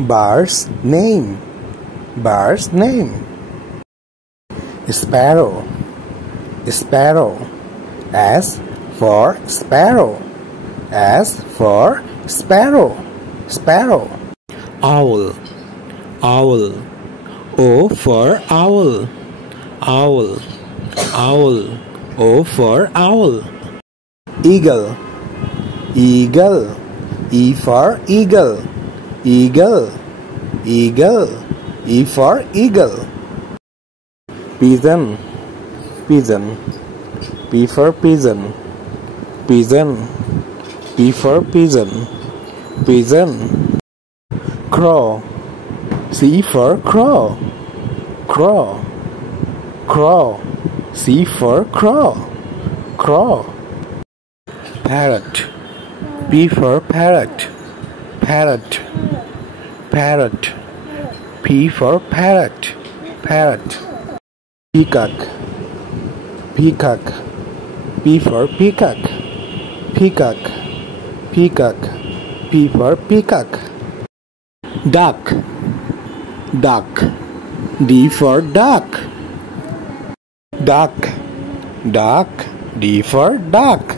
Bird's name. Bird's name. Sparrow. Sparrow. S for sparrow. S for sparrow. Sparrow. Owl. Owl. O for owl. Owl. Owl. O for owl. Eagle. Eagle. E for eagle. Eagle. Eagle. E for eagle. Pigeon. Pigeon. P for pigeon. Pigeon. P for pigeon. Pigeon. Crow. C for crow. Crow. Crow. C for crow. Crow. Parrot. P for parrot. Parrot. Parrot. P for parrot. Parrot. Peacock. Peacock. P for peacock. Peacock. Peacock. P for peacock. Duck. Duck. D for duck. Duck. Duck. D for duck.